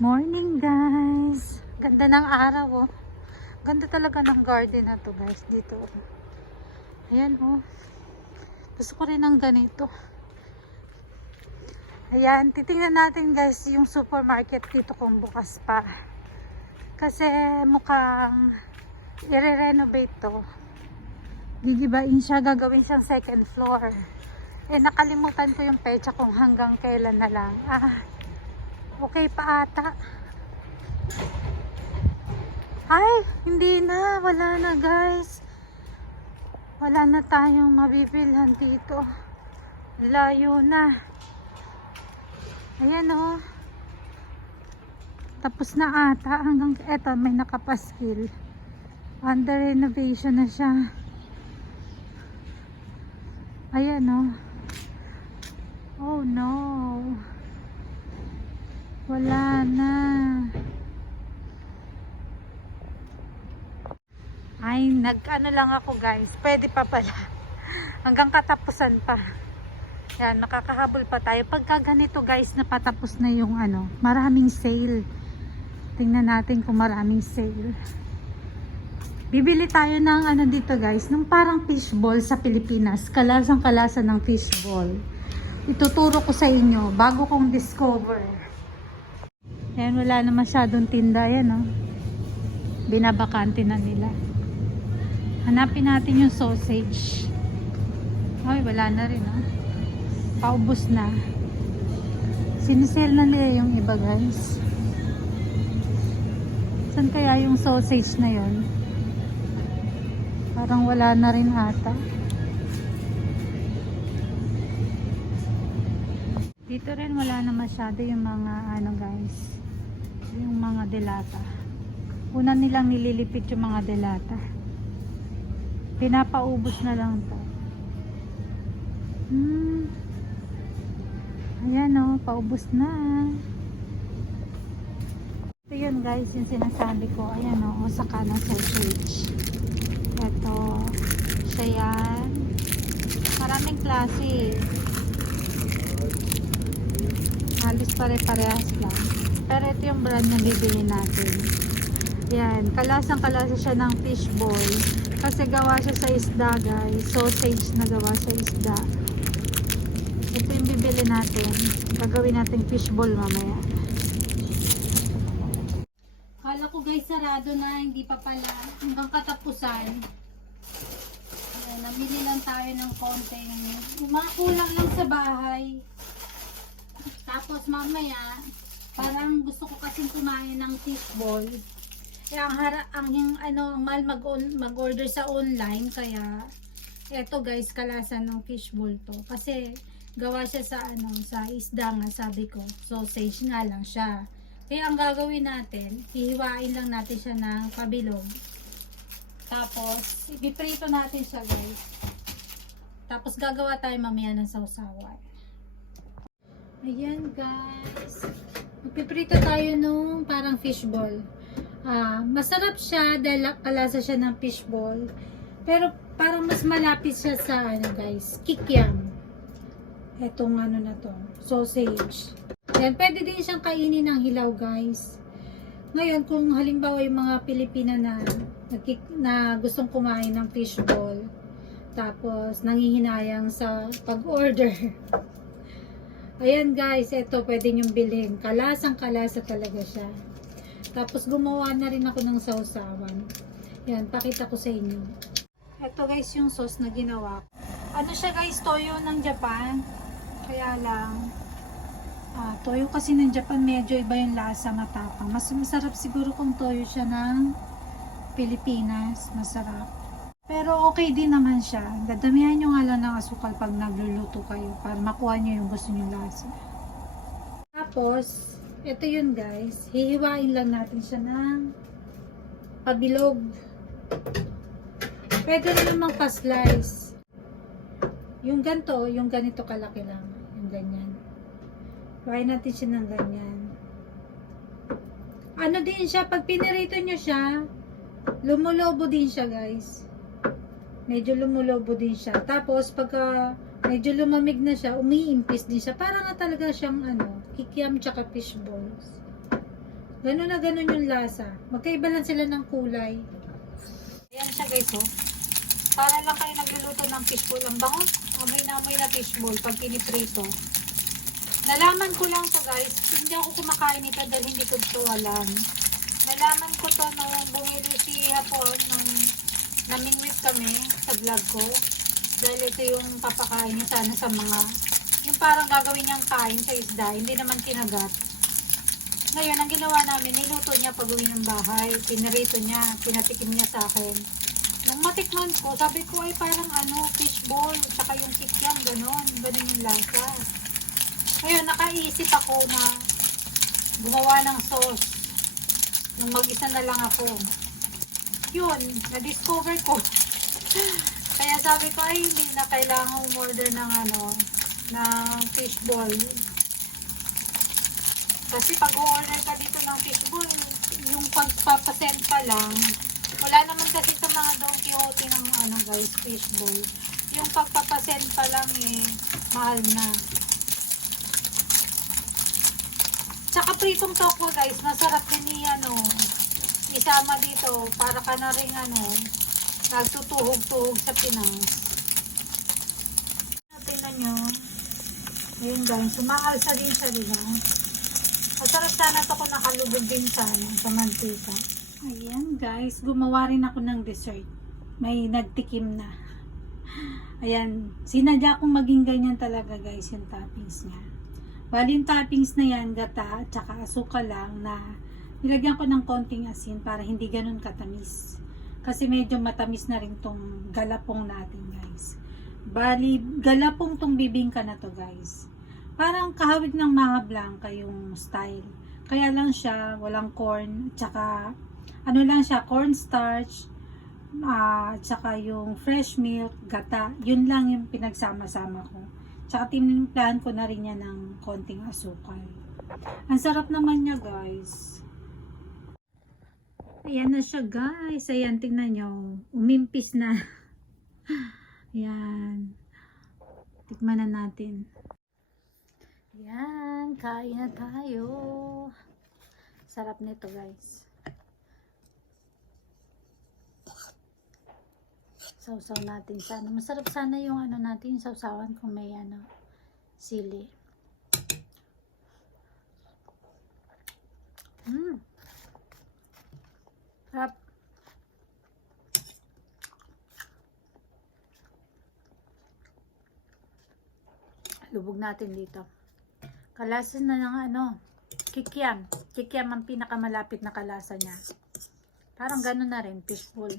Morning guys! Ganda ng araw oh. Ganda talaga ng garden na to guys dito. oh. Ayan oh. Gusto ko rin ng ganito. Ayan, titingnan natin guys yung supermarket dito kung bukas pa. Kasi mukhang i-renovate to. Gigibain siya, gagawin siyang second floor. Eh, nakalimutan ko yung pecha kung hanggang kailan na lang. Ah, okay pa ata. Ay, hindi na. Wala na guys. Wala na tayong mabibilhan dito. Layo na. Ayan oh. Tapos na ata. Hanggang eto may nakapaskil. Under renovation na siya. Ayan oh. Oh no. Wala na. Ay, nag-ano lang ako guys. Pwede pa pala. Hanggang katapusan pa. Yan, makakahabol pa tayo. Pagka ganito guys, napatapos na yung ano, maraming sale. Tingnan natin kung maraming sale. Bibili tayo ng ano dito guys, ng parang fishball sa Pilipinas. Kalasang kalasa ng fishball. Ituturo ko sa inyo bago kong discover. Ayan, wala na masyadong tinda yan, oh. Binabakante na nila. Hanapin natin yung sausage. Ay, wala na rin, oh. Paubos na. Sinisell na nila yung iba, guys. Saan kaya yung sausage na yon? Parang wala na rin ata. Dito rin wala na masyado yung mga ano guys, yung mga delata. Una nilang nililipit yung mga delata. Pinapaubos na lang to. Hmm. Ayan o, paubos na. Ito yun guys, yung sinasabi ko. Ayan o, saka ng sausage. Ito, siya yan. Maraming klase. Halos pare-parehas lang. Pero ito yung brand na bibili natin. Yan, kalasang kalasa siya ng fishball. Kasi gawa siya sa isda guys. Sausage na gawa sa isda. Ito yung bibili natin. Gagawin natin fishball mamaya. Kala ko guys sarado na, hindi pa pala. Hanggang katapusan. Ayan, namili lang tayo ng konting mga kulang lang sa bahay. Tapos mamaya, parang gusto ko kasing kumain ng fishball. Eh, ang, hara, ang yung, ano, ang mahal mag, mag-order sa online, kaya eto guys, kalasan ng fishball to. Kasi gawa siya sa ano, sa isda nga sabi ko. Sausage nga lang siya. Kaya ang gagawin natin, hihiwain lang natin siya ng kabilog. Tapos, ipiprito natin siya guys. Tapos gagawa tayo mamaya ng sausawan. Ayan guys. Magpiprito tayo nung parang fishball. Ah, masarap siya dahil kalasa siya ng fishball. Pero parang mas malapit siya sa ano guys, kikiam. Etong ano na to, sausage. Yan, pwede din siyang kainin ng hilaw guys. Ngayon, kung halimbawa yung mga Pilipina na, na gustong kumain ng fishball, tapos nangihinayang sa pag-order. Ayan guys, ito pwede nyong bilhin. Kalasang kalasa talaga siya. Tapos gumawa na rin ako ng sausawan. Yan, pakita ko sa inyo. Ito guys yung sauce na ginawa ko. Ano siya guys, toyo ng Japan. Kaya lang, ah, toyo kasi ng Japan medyo iba yung lasa matapang. Mas masarap siguro kung toyo siya ng Pilipinas. Masarap. Pero okay din naman siya. Dadamihan nyo nga lang ng asukal pag nagluluto kayo para makuha nyo yung gusto nyo lasa. Tapos, ito yun guys. Hihiwain lang natin siya ng pabilog. Pwede rin namang pa-slice. Yung ganito, yung ganito kalaki lang. Yung ganyan. Hiwain natin siya ng ganyan. Ano din siya, pag pinirito nyo siya, lumulobo din siya guys medyo lumulobo din siya. Tapos, pagka medyo lumamig na siya, umiimpis din siya. Para nga talaga siyang ano, kikiam tsaka fish balls. Ganun na ganun yung lasa. Magkaiba lang sila ng kulay. Ayan siya guys, oh. Para lang kayo nagluluto ng fishball. Ang bango. Amoy na amoy na fishball pag piniprito. Nalaman ko lang to guys. Hindi ako kumakain nito dahil hindi ko to alam. Nalaman ko to nung bumili si Hapon nung namingwit kami sa vlog ko. Dahil ito yung papakain niya sana sa mga yung parang gagawin niyang kain sa isda. Hindi naman kinagat. Ngayon, ang ginawa namin, niluto niya pag uwi ng bahay. Pinarito niya, pinatikim niya sa akin. Nung matikman ko, sabi ko ay parang ano, fishball, tsaka yung kikyam, ganon. Ganon yung lasa. Ngayon, nakaisip ako na gumawa ng sauce. Nung mag-isa na lang ako. Yun, na-discover ko. Kaya sabi ko, ay hindi na kailangan umorder ng ano, ng fishball. Kasi pag order ka dito ng fishball, yung pagpapasend pa lang, wala naman kasi sa mga Don Quixote ng ano guys, fishball. Yung pagpapasend pa lang eh, mahal na. Tsaka pritong tokwa guys, masarap din ni ano, isama dito para ka na rin ano, nagtutuhog-tuhog sa Pinas. Tingnan nyo. Ayun guys, umaalsa din siya diba? Masarap sana ito kung nakalubog din sa, ano, sa mantika. Ayan guys, gumawa rin ako ng dessert. May nagtikim na. Ayan, sinadya kong maging ganyan talaga guys yung toppings niya. Bali yung toppings na yan, gata, tsaka asukal lang na nilagyan ko ng konting asin para hindi ganun katamis. Kasi medyo matamis na rin tong galapong natin guys. Bali, galapong tong bibingka na to guys. Parang kahawig ng maha blanca yung style. Kaya lang siya, walang corn, tsaka ano lang siya, cornstarch, ah tsaka yung fresh milk, gata. Yun lang yung pinagsama-sama ko. Tsaka tinimplahan ko na rin yan ng konting asukal. Ang sarap naman niya guys. Ayan na siya guys. Ayan, tingnan nyo. Umimpis na. Ayan. Tikman na natin. Ayan, kain na tayo. Sarap nito guys. Sausaw natin sana. Masarap sana yung ano natin, sausawan kung may ano, sili. Mmm. Sarap. Lubog natin dito. Kalasan na ng ano, kikiam. Kikiam ang pinakamalapit na kalasa niya. Parang gano'n na rin, fishbowl.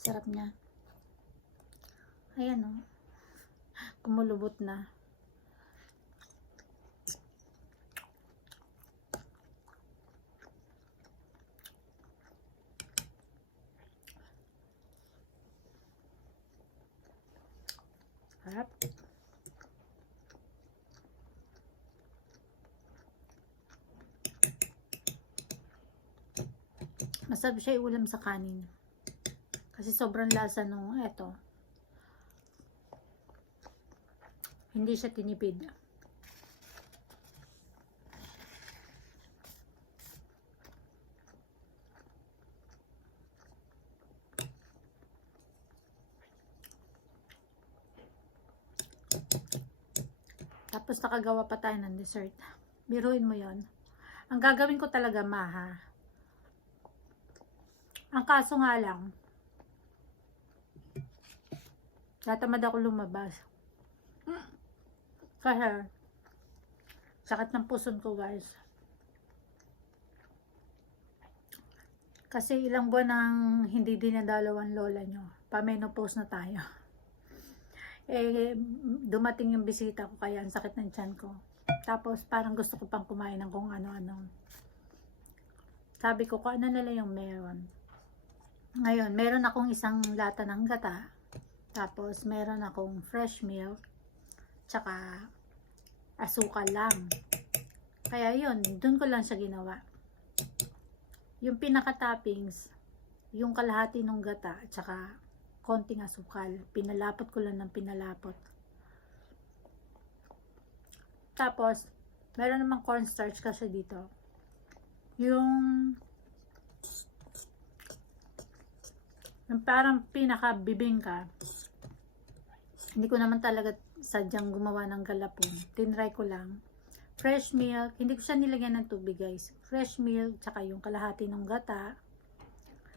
Sarap niya. Ayan o. Oh. Kumulubot na. Sarap. Masarap siya iulam sa kanin. Kasi sobrang lasa nung eto. Hindi siya tinipid. Tapos nakagawa pa tayo ng dessert. Biruin mo yon. Ang gagawin ko talaga maha. Ang kaso nga lang, tatamad ako lumabas. Kasi, sakit ng puson ko guys. Kasi ilang buwan nang hindi dinadalaw ang lola nyo. Pa-menopause na tayo. Eh, dumating yung bisita ko kaya ang sakit ng tiyan ko. Tapos parang gusto ko pang kumain ng kung ano-ano. Sabi ko, kung ano na lang yung meron. Ngayon, meron akong isang lata ng gata. Tapos, meron akong fresh milk. Tsaka, asukal lang. Kaya yun, dun ko lang siya ginawa. Yung pinaka-toppings, yung kalahati ng gata, tsaka konting asukal. Pinalapot ko lang ng pinalapot. Tapos, Meron namang cornstarch kasi dito. Yung yung parang pinaka bibingka. Hindi ko naman talaga sadyang gumawa ng galapon. Tinry ko lang. Fresh milk. Hindi ko siya nilagyan ng tubig guys. Fresh milk. Tsaka yung kalahati ng gata.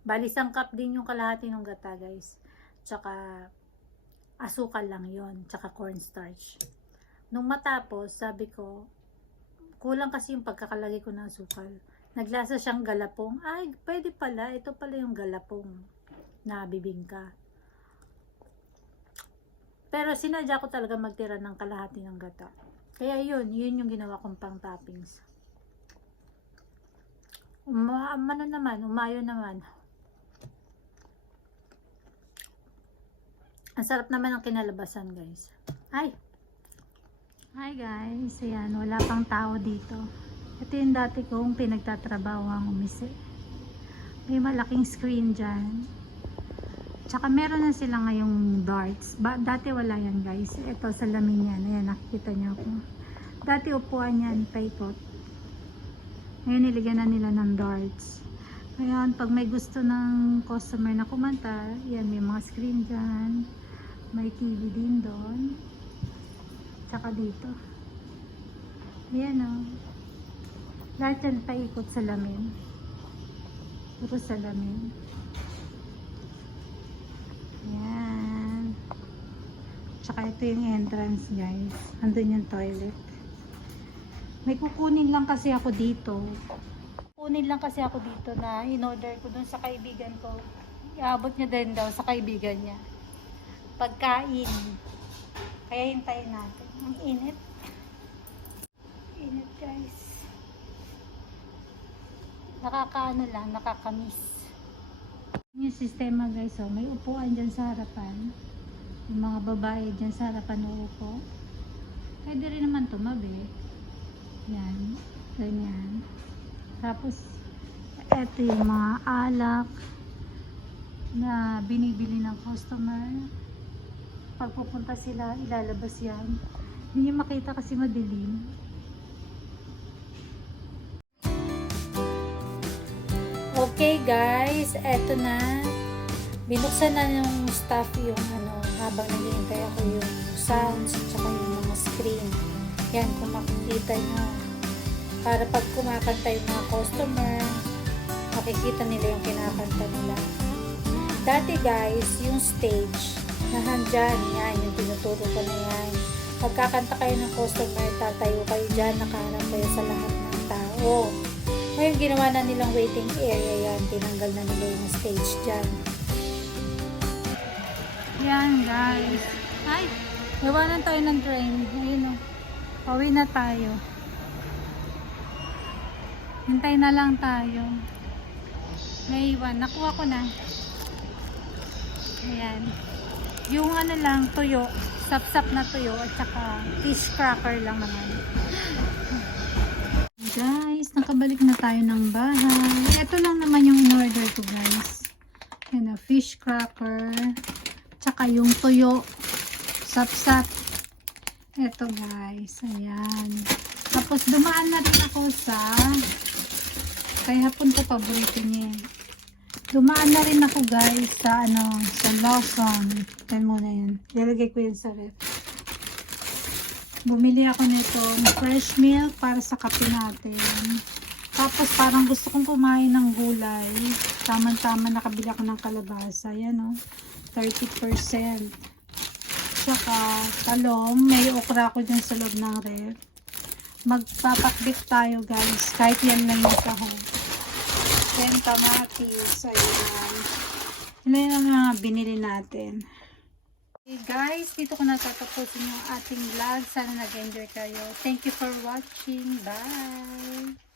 Bali, isang cup din yung kalahati ng gata guys. Tsaka asukal lang yon Tsaka cornstarch. Nung matapos, sabi ko, kulang kasi yung pagkakalagay ko ng asukal. Naglasa siyang galapong. Ay, pwede pala. Ito pala yung galapong na bibingka. Pero sinadya ko talaga magtira ng kalahati ng gata. Kaya yun, yun yung ginawa kong pang toppings. Uma, ano naman, umayo naman. Ang sarap naman ng kinalabasan, guys. Ay! Hi guys, ayan, wala pang tao dito. Ito yung dati kong pinagtatrabaho ang umise. May malaking screen dyan. Tsaka meron na sila ngayong darts. Ba, dati wala yan guys. Ito sa lamin yan. Ayan, nakikita niyo ako. Dati upuan yan, paikot. Ngayon niligyan na nila ng darts. Ngayon, pag may gusto ng customer na kumanta, yan, may mga screen dyan. May TV din doon. Tsaka dito. Ayan o. Lahat yan paikot sa lamin. Puro sa lamin. Ayan. Tsaka ito yung entrance guys. Andun yung toilet. May kukunin lang kasi ako dito. Kunin lang kasi ako dito na in-order ko dun sa kaibigan ko. Iabot niya din daw sa kaibigan niya. Pagkain. Kaya hintayin natin. Ang init. Init guys. Nakakaano lang, nakakamiss. Yung sistema guys, oh, may upuan dyan sa harapan. Yung mga babae dyan sa harapan uupo. Pwede rin naman tumabi. Yan. Ganyan. Tapos, eto yung mga alak na binibili ng customer. Pag pupunta sila, ilalabas yan. Hindi nyo makita kasi madilim. Okay guys, eto na. Binuksan na ng staff yung ano, habang naghihintay ako yung sounds at saka yung mga screen. Yan, kung makikita nyo. Para pag kumakanta yung mga customer, makikita nila yung kinakanta nila. Dati guys, yung stage, nahandyan, yan, yung tinuturo ko na yan. Pagkakanta kayo ng customer, tatayo kayo dyan, nakaharap kayo sa lahat ng tao. Ngayon, ginawa na nilang waiting area yan. Tinanggal na nila yung stage dyan. Yan, guys. Ay, iwanan tayo ng train. Ayun o. Pauwi na tayo. Hintay na lang tayo. May iwan. Nakuha ko na. Ayan. Yung ano lang, tuyo. Sap-sap na tuyo at saka fish cracker lang naman. Guys, nakabalik na tayo ng bahay. Ito lang naman yung in-order ko guys. Yan na, fish cracker. Tsaka yung tuyo. Sap-sap. Ito guys. Ayan. Tapos dumaan na rin ako sa kaya hapon to paborito niya. eh. Dumaan na rin ako guys sa ano, sa Lawson. Yan muna yan. Ilalagay ko yan sa ref. Bumili ako nito ng fresh milk para sa kape natin. Tapos parang gusto kong kumain ng gulay. Tama-tama nakabili ako ng kalabasa. Yan o. 30%. Tsaka talong. May okra ko dyan sa loob ng ref. Magpapakbit tayo guys. Kahit yan lang yung sahog. Then kamatis. Ayan. Lang yung mga binili natin. Okay guys, dito ko natatapusin yung ating vlog. Sana nag-enjoy kayo. Thank you for watching. Bye!